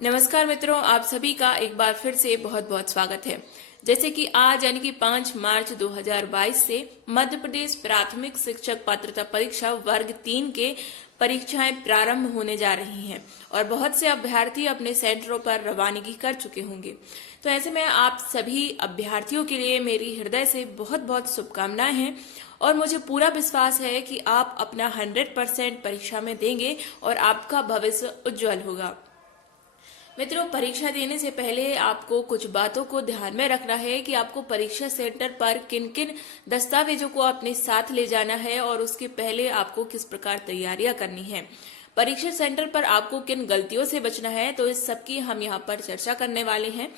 नमस्कार मित्रों, आप सभी का एक बार फिर से बहुत बहुत स्वागत है। जैसे कि आज यानी कि 5 मार्च 2022 से मध्य प्रदेश प्राथमिक शिक्षक पात्रता परीक्षा वर्ग 3 के परीक्षाएं प्रारंभ होने जा रही हैं और बहुत से अभ्यर्थी अपने सेंटरों पर रवानगी कर चुके होंगे। तो ऐसे में आप सभी अभ्यर्थियों के लिए मेरी हृदय से बहुत बहुत शुभकामनाएं हैं और मुझे पूरा विश्वास है कि आप अपना 100% परीक्षा में देंगे और आपका भविष्य उज्जवल होगा। मित्रों, परीक्षा देने से पहले आपको कुछ बातों को ध्यान में रखना है कि आपको परीक्षा सेंटर पर किन किन दस्तावेजों को अपने साथ ले जाना है और उसके पहले आपको किस प्रकार तैयारियां करनी है। परीक्षा सेंटर पर आपको किन गलतियों से बचना है, तो इस सब की हम यहाँ पर चर्चा करने वाले हैं।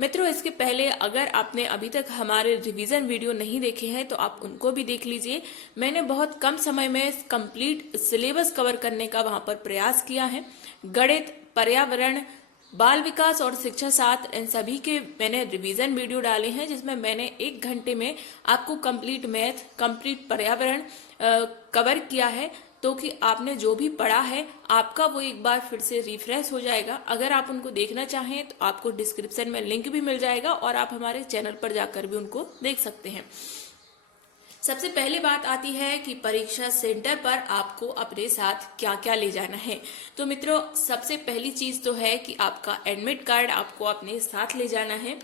मित्रों, इसके पहले अगर आपने अभी तक हमारे रिवीजन वीडियो नहीं देखे हैं तो आप उनको भी देख लीजिए। मैंने बहुत कम समय में कंप्लीट सिलेबस कवर करने का वहां पर प्रयास किया है। गणित, पर्यावरण, बाल विकास और शिक्षा शास्त्र, इन सभी के मैंने रिवीजन वीडियो डाले हैं जिसमें मैंने 1 घंटे में आपको कंप्लीट मैथ, कंप्लीट पर्यावरण कवर किया है। तो कि आपने जो भी पढ़ा है आपका वो एक बार फिर से रिफ्रेश हो जाएगा। अगर आप उनको देखना चाहें तो आपको डिस्क्रिप्शन में लिंक भी मिल जाएगा और आप हमारे चैनल पर जाकर भी उनको देख सकते हैं। सबसे पहली बात आती है कि परीक्षा सेंटर पर आपको अपने साथ क्या क्या ले जाना है। तो मित्रों, सबसे पहली चीज तो है कि आपका एडमिट कार्ड आपको अपने साथ ले जाना है।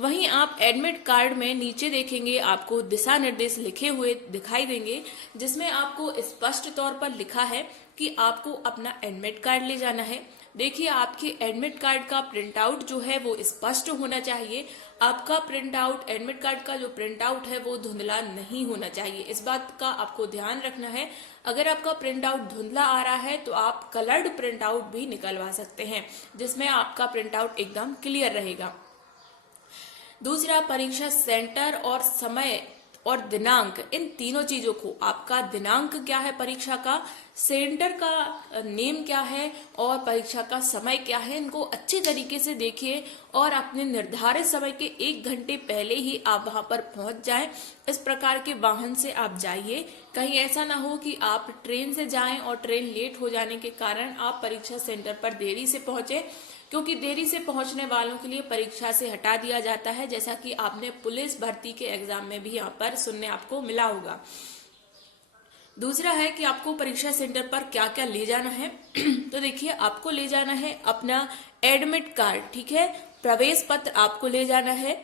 वहीं आप एडमिट कार्ड में नीचे देखेंगे आपको दिशा निर्देश लिखे हुए दिखाई देंगे, जिसमें आपको स्पष्ट तौर पर लिखा है कि आपको अपना एडमिट कार्ड ले जाना है। देखिए, आपके एडमिट कार्ड का प्रिंट आउट जो है वो स्पष्ट होना चाहिए। आपका प्रिंट आउट, एडमिट कार्ड का जो प्रिंट आउट है वो धुंधला नहीं होना चाहिए। इस बात का आपको ध्यान रखना है। अगर आपका प्रिंट आउट धुंधला आ रहा है तो आप कलर्ड प्रिंट आउट भी निकलवा सकते हैं, जिसमें आपका प्रिंट आउट एकदम क्लियर रहेगा। दूसरा, परीक्षा सेंटर और समय और दिनांक, इन तीनों चीजों को, आपका दिनांक क्या है परीक्षा का, सेंटर का नेम क्या है और परीक्षा का समय क्या है, इनको अच्छे तरीके से देखिए और अपने निर्धारित समय के 1 घंटे पहले ही आप वहां पर पहुंच जाएं। इस प्रकार के वाहन से आप जाइए। कहीं ऐसा ना हो कि आप ट्रेन से जाएं और ट्रेन लेट हो जाने के कारण आप परीक्षा सेंटर पर देरी से पहुंचे, क्योंकि देरी से पहुंचने वालों के लिए परीक्षा से हटा दिया जाता है, जैसा कि आपने पुलिस भर्ती के एग्जाम में भी यहाँ पर सुनने आपको मिला होगा। दूसरा है कि आपको परीक्षा सेंटर पर क्या क्या ले जाना है। तो देखिए, आपको ले जाना है अपना एडमिट कार्ड, ठीक है, प्रवेश पत्र आपको ले जाना है।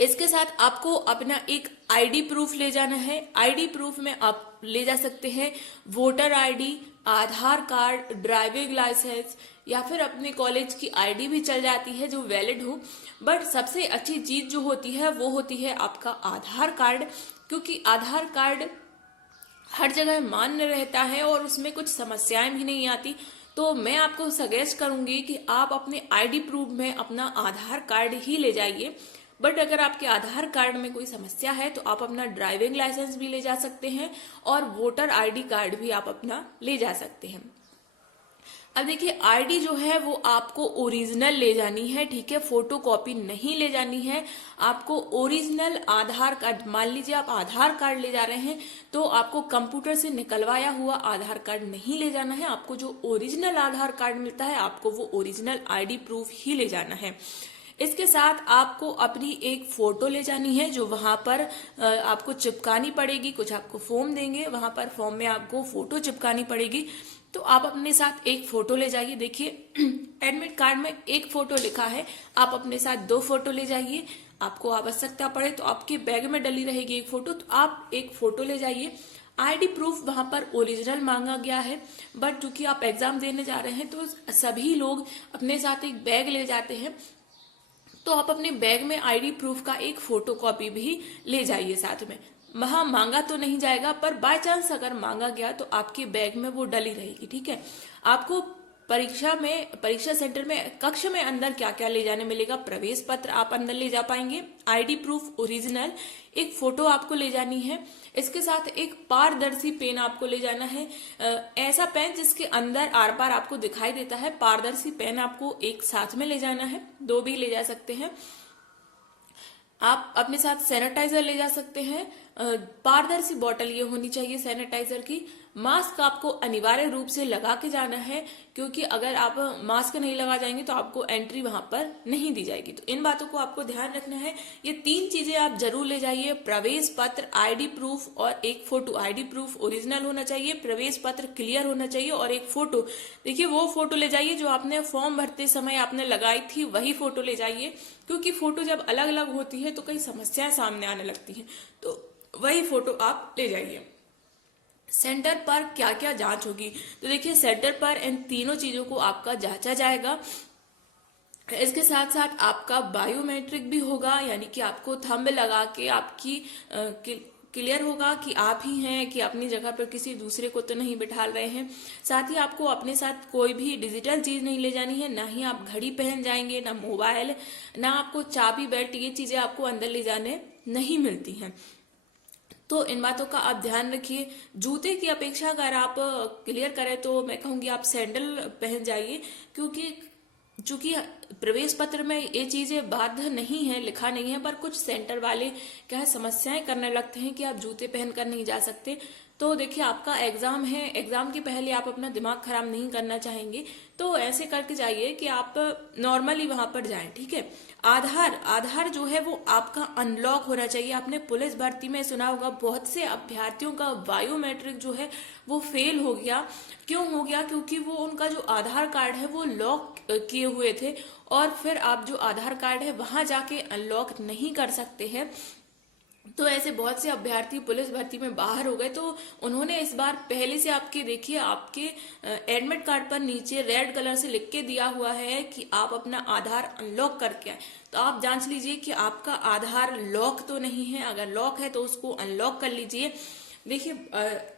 इसके साथ आपको अपना एक आईडी प्रूफ ले जाना है। आईडी प्रूफ में आप ले जा सकते हैं वोटर आईडी, आधार कार्ड, ड्राइविंग लाइसेंस या फिर अपने कॉलेज की आईडी भी चल जाती है जो वैलिड हो। बट सबसे अच्छी चीज जो होती है वो होती है आपका आधार कार्ड, क्योंकि आधार कार्ड हर जगह मान्य रहता है और उसमें कुछ समस्याएं भी नहीं आती। तो मैं आपको सजेस्ट करूंगी कि आप अपने आईडी प्रूफ में अपना आधार कार्ड ही ले जाइए। बट अगर आपके आधार कार्ड में कोई समस्या है तो आप अपना ड्राइविंग लाइसेंस भी ले जा सकते हैं और वोटर आईडी कार्ड भी आप अपना ले जा सकते हैं। अब देखिए, आईडी जो है वो आपको ओरिजिनल ले जानी है, ठीक है, फोटो कॉपी नहीं ले जानी है। आपको ओरिजिनल आधार कार्ड, मान लीजिए आप आधार कार्ड ले जा रहे हैं तो आपको कंप्यूटर से निकलवाया हुआ आधार कार्ड नहीं ले जाना है। आपको जो ओरिजिनल आधार कार्ड मिलता है आपको वो ओरिजिनल आईडी प्रूफ ही ले जाना है। इसके साथ आपको अपनी एक फोटो ले जानी है जो वहां पर आपको चिपकानी पड़ेगी। कुछ आपको फॉर्म देंगे, वहां पर फॉर्म में आपको फोटो चिपकानी पड़ेगी, तो आप अपने साथ एक फोटो ले जाइए। देखिए, एडमिट कार्ड में एक फोटो लिखा है, आप अपने साथ 2 फोटो ले जाइए। आपको आवश्यकता पड़े तो आपके बैग में डली रहेगी एक फोटो, तो आप एक फोटो ले जाइए। आईडी प्रूफ वहां पर ओरिजिनल मांगा गया है, बट चूंकि आप एग्जाम देने जा रहे हैं तो सभी लोग अपने साथ एक बैग ले जाते हैं, तो आप अपने बैग में आईडी प्रूफ का एक फोटो कॉपी भी ले जाइए साथ में। वहां मांगा तो नहीं जाएगा, पर बाय चांस अगर मांगा गया तो आपके बैग में वो डली रहेगी, ठीक है। आपको परीक्षा सेंटर में कक्ष में अंदर क्या क्या ले जाने मिलेगा, प्रवेश पत्र आप अंदर ले जा पाएंगे, आईडी प्रूफ ओरिजिनल, एक फोटो आपको ले जानी है। इसके साथ एक पारदर्शी पेन आपको ले जाना है, ऐसा पेन जिसके अंदर आर पार आपको दिखाई देता है। पारदर्शी पेन आपको एक साथ में ले जाना है, 2 भी ले जा सकते हैं। आप अपने साथ सैनिटाइजर ले जा सकते हैं। पारदर्शी बॉटल ये होनी चाहिए सैनिटाइजर की। मास्क आपको अनिवार्य रूप से लगा के जाना है, क्योंकि अगर आप मास्क नहीं लगा जाएंगे तो आपको एंट्री वहां पर नहीं दी जाएगी। तो इन बातों को आपको ध्यान रखना है। ये 3 चीजें आप जरूर ले जाइए, प्रवेश पत्र, आईडी प्रूफ और एक फोटो। आईडी प्रूफ ओरिजिनल होना चाहिए, प्रवेश पत्र क्लियर होना चाहिए और एक फोटो। देखिए वो फोटो ले जाइए जो आपने फॉर्म भरते समय आपने लगाई थी, वही फोटो ले जाइए, क्योंकि फोटो जब अलग अलग होती है तो कई समस्याएं सामने आने लगती हैं, तो वही फोटो आप ले जाइए। सेंटर पर क्या क्या जांच होगी, तो देखिए सेंटर पर इन तीनों चीजों को आपका जांचा जाएगा। इसके साथ साथ आपका बायोमेट्रिक भी होगा, यानी कि आपको थंब लगा के आपकी क्लियर होगा कि आप ही हैं, कि अपनी जगह पर किसी दूसरे को तो नहीं बिठा रहे हैं। साथ ही आपको अपने साथ कोई भी डिजिटल चीज नहीं ले जानी है, ना ही आप घड़ी पहन जाएंगे, ना मोबाइल, ना आपको चाबी, बेल्ट, ये चीजें आपको अंदर ले जाने नहीं मिलती हैं। तो इन बातों का आप ध्यान रखिए। जूते की अपेक्षा अगर आप क्लियर करें तो मैं कहूंगी आप सैंडल पहन जाइए, क्योंकि चूंकि प्रवेश पत्र में ये चीजें बाध्य नहीं है, लिखा नहीं है, पर कुछ सेंटर वाले क्या है समस्याएं करने लगते हैं कि आप जूते पहनकर नहीं जा सकते। तो देखिए आपका एग्जाम है, एग्जाम के पहले आप अपना दिमाग खराब नहीं करना चाहेंगे, तो ऐसे करके जाइए कि आप नॉर्मली वहां पर जाएं, ठीक है। आधार जो है वो आपका अनलॉक होना चाहिए। आपने पुलिस भर्ती में सुना होगा बहुत से अभ्यर्थियों का बायोमेट्रिक जो है वो फेल हो गया। क्यों हो गया? क्योंकि वो उनका जो आधार कार्ड है वो लॉक किए हुए थे, और फिर आप जो आधार कार्ड है वहां जाके अनलॉक नहीं कर सकते हैं। तो ऐसे बहुत से अभ्यर्थी पुलिस भर्ती में बाहर हो गए। तो उन्होंने इस बार पहले से आपके देखिए आपके एडमिट कार्ड पर नीचे रेड कलर से लिख के दिया हुआ है कि आप अपना आधार अनलॉक करके आए। तो आप जांच लीजिए कि आपका आधार लॉक तो नहीं है, अगर लॉक है तो उसको अनलॉक कर लीजिए। देखिए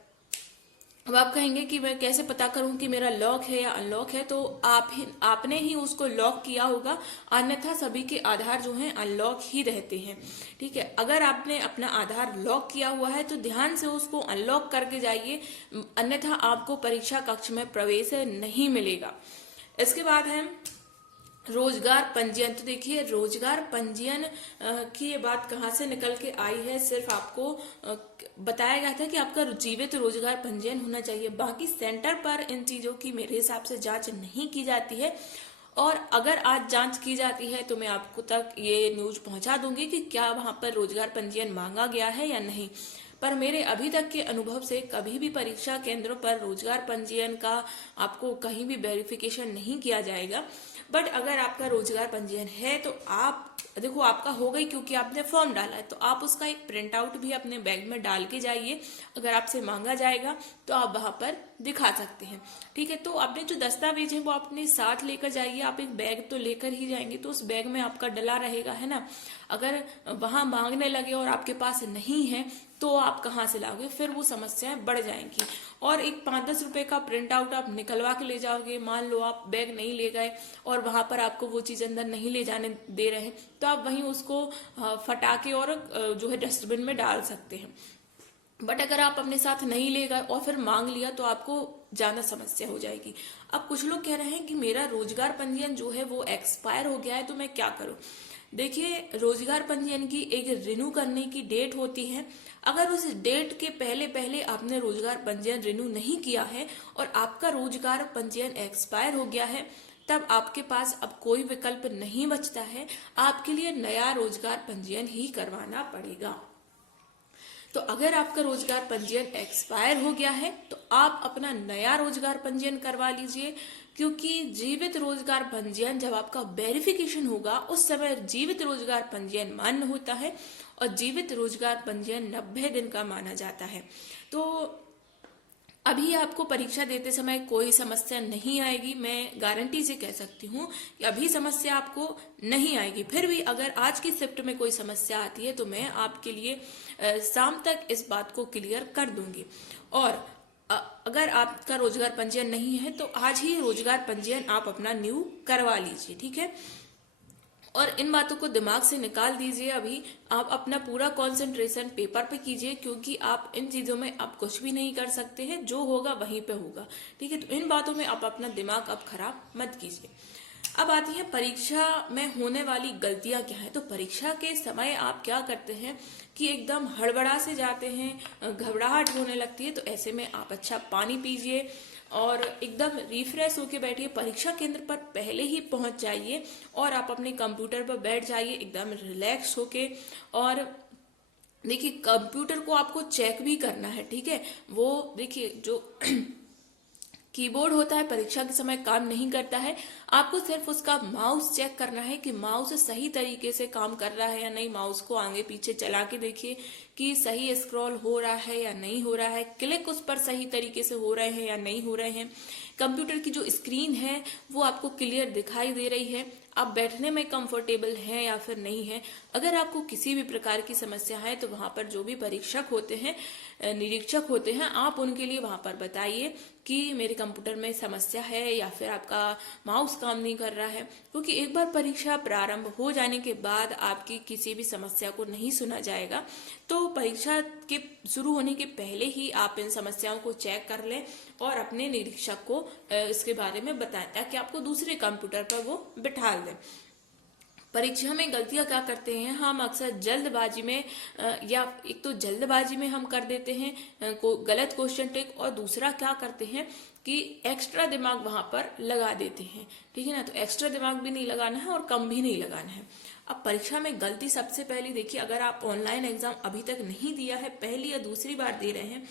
अब आप कहेंगे कि मैं कैसे पता करूं कि मेरा लॉक है या अनलॉक है, तो आपने ही उसको लॉक किया होगा, अन्यथा सभी के आधार जो हैं अनलॉक ही रहते हैं, ठीक है। अगर आपने अपना आधार लॉक किया हुआ है तो ध्यान से उसको अनलॉक करके जाइए, अन्यथा आपको परीक्षा कक्ष में प्रवेश नहीं मिलेगा। इसके बाद है रोजगार पंजीयन। तो देखिए रोजगार पंजीयन की ये बात कहाँ से निकल के आई है, सिर्फ आपको बताया गया था कि आपका जीवित रोजगार पंजीयन होना चाहिए। बाकी सेंटर पर इन चीजों की मेरे हिसाब से जांच नहीं की जाती है, और अगर आज जांच की जाती है तो मैं आपको तक ये न्यूज पहुंचा दूंगी कि क्या वहां पर रोजगार पंजीयन मांगा गया है या नहीं। पर मेरे अभी तक के अनुभव से कभी भी परीक्षा केंद्रों पर रोजगार पंजीयन का आपको कहीं भी वेरिफिकेशन नहीं किया जाएगा। बट अगर आपका रोजगार पंजीयन है तो आप देखो आपका हो गई, क्योंकि आपने फॉर्म डाला है, तो आप उसका एक प्रिंट आउट भी अपने बैग में डाल के जाइए। अगर आपसे मांगा जाएगा तो आप वहां पर दिखा सकते हैं, ठीक है। तो आपने जो दस्तावेज है वो अपने साथ लेकर जाइए। आप एक बैग तो लेकर ही जाएंगे, तो उस बैग में आपका डला रहेगा, है ना। अगर वहां मांगने लगे और आपके पास नहीं है तो आप कहाँ से लाओगे, फिर वो समस्याएं बढ़ जाएंगी। और एक 5-10 रुपए का प्रिंट आउट आप निकलवा के ले जाओगे, मान लो आप बैग नहीं ले गए और वहां पर आपको वो चीज अंदर नहीं ले जाने दे रहे, तो आप वहीं उसको फटाके और जो है डस्टबिन में डाल सकते हैं। बट अगर आप अपने साथ नहीं ले गए और फिर मांग लिया तो आपको ज्यादा समस्या हो जाएगी। अब कुछ लोग कह रहे हैं कि मेरा रोजगार पंजीयन जो है वो एक्सपायर हो गया है, तो मैं क्या करूं। देखिए रोजगार पंजीयन की एक रिन्यू करने की डेट होती है। अगर उस डेट के पहले पहले आपने रोजगार पंजीयन रिन्यू नहीं किया है और आपका रोजगार पंजीयन एक्सपायर हो गया है, तब आपके पास अब कोई विकल्प नहीं बचता है, आपके लिए नया रोजगार पंजीयन ही करवाना पड़ेगा। तो अगर आपका रोजगार पंजीयन एक्सपायर हो गया है तो आप अपना नया रोजगार पंजीयन करवा लीजिए, क्योंकि जीवित रोजगार पंजीयन जब आपका वेरिफिकेशन होगा उस समय जीवित रोजगार पंजीयन मान्य होता है, और जीवित रोजगार पंजीयन 90 दिन का माना जाता है। तो अभी आपको परीक्षा देते समय कोई समस्या नहीं आएगी, मैं गारंटी से कह सकती हूँ कि अभी समस्या आपको नहीं आएगी। फिर भी अगर आज की शिफ्ट में कोई समस्या आती है तो मैं आपके लिए शाम तक इस बात को क्लियर कर दूंगी। और अगर आपका रोजगार पंजीयन नहीं है तो आज ही रोजगार पंजीयन आप अपना न्यू करवा लीजिए, ठीक है। और इन बातों को दिमाग से निकाल दीजिए। अभी आप अपना पूरा कंसंट्रेशन पेपर पे कीजिए, क्योंकि आप इन चीजों में आप कुछ भी नहीं कर सकते हैं, जो होगा वहीं पे होगा, ठीक है। तो इन बातों में आप अपना दिमाग अब खराब मत कीजिए। अब आती है परीक्षा में होने वाली गलतियां क्या है। तो परीक्षा के समय आप क्या करते हैं कि एकदम हड़बड़ा से जाते हैं, घबराहट होने लगती है। तो ऐसे में आप अच्छा पानी पीजिए और एकदम रिफ्रेश होके बैठिए। परीक्षा केंद्र पर पहले ही पहुंच जाइए और आप अपने कंप्यूटर पर बैठ जाइए एकदम रिलैक्स होके। और देखिए कंप्यूटर को आपको चेक भी करना है, ठीक है। वो देखिए जो कीबोर्ड होता है परीक्षा के समय काम नहीं करता है। आपको सिर्फ उसका माउस चेक करना है कि माउस सही तरीके से काम कर रहा है या नहीं। माउस को आगे पीछे चला के देखिए कि सही स्क्रॉल हो रहा है या नहीं हो रहा है, क्लिक उस पर सही तरीके से हो रहे हैं या नहीं हो रहे हैं। कंप्यूटर की जो स्क्रीन है वो आपको क्लियर दिखाई दे रही है, आप बैठने में कंफर्टेबल हैं या फिर नहीं है। अगर आपको किसी भी प्रकार की समस्या है तो वहां पर जो भी परीक्षक होते हैं, निरीक्षक होते हैं, आप उनके लिए वहां पर बताइए कि मेरे कंप्यूटर में समस्या है या फिर आपका माउस काम नहीं कर रहा है। क्योंकि एक बार परीक्षा प्रारंभ हो जाने के बाद आपकी किसी भी समस्या को नहीं सुना जाएगा। तो परीक्षा के शुरू होने के पहले ही आप इन समस्याओं को चेक कर लें और अपने निरीक्षक को इसके बारे में बताएं ताकि आपको दूसरे कंप्यूटर पर वो बिठा दें। परीक्षा में गलतियां क्या करते हैं हम अक्सर जल्दबाजी में, या एक तो जल्दबाजी में हम कर देते हैं गलत क्वेश्चन टिक, और दूसरा क्या करते हैं कि एक्स्ट्रा दिमाग वहां पर लगा देते हैं, ठीक है ना। तो एक्स्ट्रा दिमाग भी नहीं लगाना है और कम भी नहीं लगाना है। अब परीक्षा में गलती सबसे पहली देखिए, अगर आप ऑनलाइन एग्जाम अभी तक नहीं दिया है, पहली या दूसरी बार दे रहे हैं,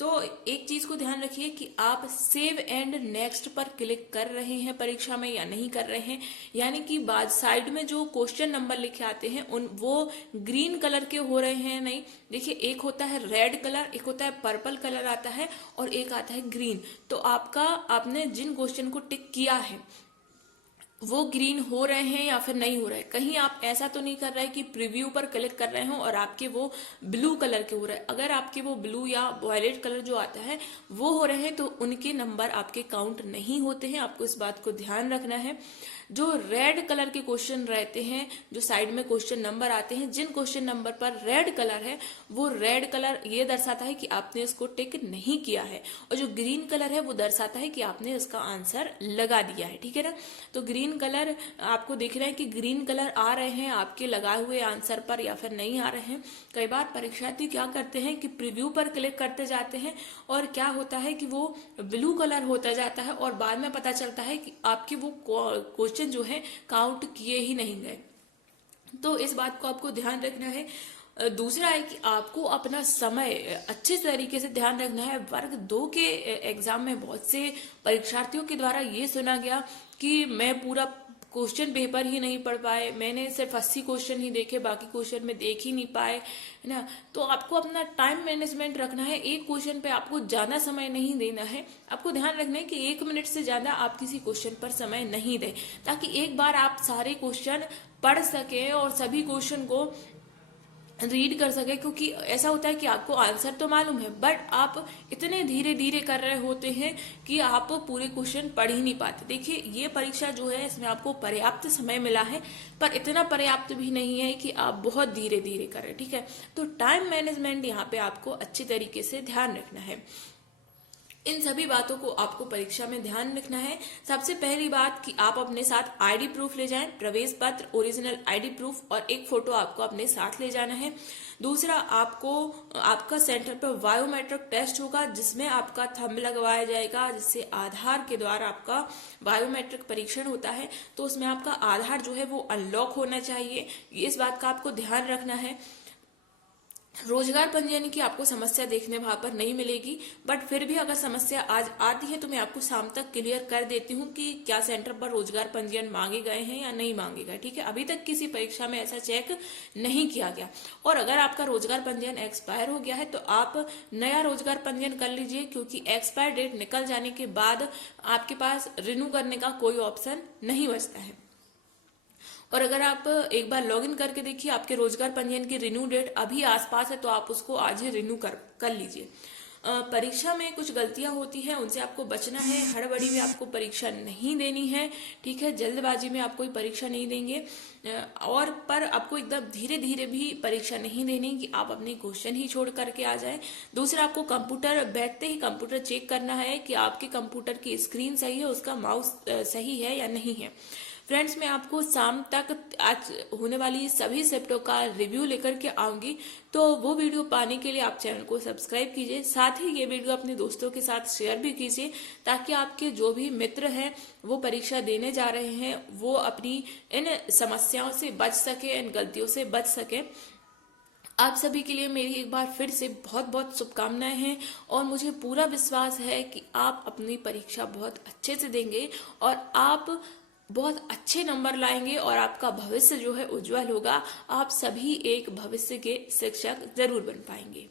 तो एक चीज को ध्यान रखिए कि आप सेव एंड नेक्स्ट पर क्लिक कर रहे हैं परीक्षा में या नहीं कर रहे हैं। यानी कि बाद साइड में जो क्वेश्चन नंबर लिखे आते हैं उन वो ग्रीन कलर के हो रहे हैं नहीं। देखिए एक होता है रेड कलर, एक होता है पर्पल कलर आता है और एक आता है ग्रीन। तो आपने जिन क्वेश्चन को टिक किया है वो ग्रीन हो रहे हैं या फिर नहीं हो रहे हैं। कहीं आप ऐसा तो नहीं कर रहे कि प्रीव्यू पर क्लिक कर रहे हो और आपके वो ब्लू कलर के हो रहे हैं। अगर आपके वो ब्लू या वॉयलेट कलर जो आता है वो हो रहे हैं तो उनके नंबर आपके काउंट नहीं होते हैं। आपको इस बात को ध्यान रखना है। जो रेड कलर के क्वेश्चन रहते हैं, जो साइड में क्वेश्चन नंबर आते हैं, जिन क्वेश्चन नंबर पर रेड कलर है वो रेड कलर ये दर्शाता है कि आपने इसको टिक नहीं किया है, और जो ग्रीन कलर है वो दर्शाता है कि आपने इसका आंसर लगा दिया है, ठीक है ना। तो ग्रीन कलर आपको दिख रहा है कि ग्रीन कलर आ रहे हैं आपके लगाए हुए आंसर पर या फिर नहीं आ रहे हैं। कई बार परीक्षार्थी क्या करते हैं कि प्रीव्यू पर क्लिक करते जाते हैं और क्या होता है कि वो ब्लू कलर होता जाता है और बाद में पता चलता है कि आपके वो क्वेश्चन जो है काउंट किए ही नहीं गए। तो इस बात को आपको ध्यान रखना है। दूसरा है कि आपको अपना समय अच्छे तरीके से ध्यान रखना है। वर्ग 2 के एग्जाम में बहुत से परीक्षार्थियों के द्वारा ये सुना गया कि मैं पूरा क्वेश्चन पेपर ही नहीं पढ़ पाए, मैंने सिर्फ 80 क्वेश्चन ही देखे, बाकी क्वेश्चन में देख ही नहीं पाए, है ना। तो आपको अपना टाइम मैनेजमेंट रखना है। एक क्वेश्चन पे आपको ज्यादा समय नहीं देना है। आपको ध्यान रखना है कि 1 मिनट से ज्यादा आप किसी क्वेश्चन पर समय नहीं दें, ताकि एक बार आप सारे क्वेश्चन पढ़ सके और सभी क्वेश्चन को रीड कर सके। क्योंकि ऐसा होता है कि आपको आंसर तो मालूम है बट आप इतने धीरे धीरे कर रहे होते हैं कि आप पूरे क्वेश्चन पढ़ ही नहीं पाते। देखिए ये परीक्षा जो है इसमें आपको पर्याप्त समय मिला है, पर इतना पर्याप्त भी नहीं है कि आप बहुत धीरे धीरे करें, ठीक है। तो टाइम मैनेजमेंट यहाँ पे आपको अच्छी तरीके से ध्यान रखना है। इन सभी बातों को आपको परीक्षा में ध्यान रखना है। सबसे पहली बात कि आप अपने साथ आईडी प्रूफ ले जाएं, प्रवेश पत्र, ओरिजिनल आईडी प्रूफ और एक फोटो आपको अपने साथ ले जाना है। दूसरा, आपका सेंटर पर बायोमेट्रिक टेस्ट होगा जिसमें आपका थंब लगवाया जाएगा, जिससे आधार के द्वारा आपका बायोमेट्रिक परीक्षण होता है। तो उसमें आपका आधार जो है वो अनलॉक होना चाहिए, इस बात का आपको ध्यान रखना है। रोजगार पंजीयन की आपको समस्या देखने वहां पर नहीं मिलेगी, बट फिर भी अगर समस्या आज आती है तो मैं आपको शाम तक क्लियर कर देती हूँ कि क्या सेंटर पर रोजगार पंजीयन मांगे गए हैं या नहीं मांगे गए, ठीक है। अभी तक किसी परीक्षा में ऐसा चेक नहीं किया गया। और अगर आपका रोजगार पंजीयन एक्सपायर हो गया है तो आप नया रोजगार पंजीयन कर लीजिए, क्योंकि एक्सपायर डेट निकल जाने के बाद आपके पास रिन्यू करने का कोई ऑप्शन नहीं बचता है। और अगर आप एक बार लॉगिन करके देखिए आपके रोजगार पंजीयन की रिन्यू डेट अभी आसपास है तो आप उसको आज ही रिन्यू कर लीजिए। परीक्षा में कुछ गलतियां होती हैं, उनसे आपको बचना है। हड़बड़ी में आपको परीक्षा नहीं देनी है, ठीक है। जल्दबाजी में आप कोई परीक्षा नहीं देंगे, और पर आपको एकदम धीरे धीरे भी परीक्षा नहीं देनी कि आप अपने क्वेश्चन ही छोड़ करके आ जाए। दूसरा, आपको कंप्यूटर बैठते ही कंप्यूटर चेक करना है कि आपके कंप्यूटर की स्क्रीन सही है, उसका माउस सही है या नहीं है। फ्रेंड्स, मैं आपको शाम तक आज होने वाली सभी शिफ्टों का रिव्यू लेकर के आऊंगी, तो वो वीडियो पाने के लिए आप चैनल को सब्सक्राइब कीजिए। साथ ही ये वीडियो अपने दोस्तों के साथ शेयर भी कीजिए, ताकि आपके जो भी मित्र हैं वो परीक्षा देने जा रहे हैं वो अपनी इन समस्याओं से बच सके, इन गलतियों से बच सके। आप सभी के लिए मेरी एक बार फिर से बहुत बहुत शुभकामनाएं हैं, और मुझे पूरा विश्वास है कि आप अपनी परीक्षा बहुत अच्छे से देंगे और आप बहुत अच्छे नंबर लाएंगे और आपका भविष्य जो है उज्जवल होगा। आप सभी एक भविष्य के शिक्षक जरूर बन पाएंगे।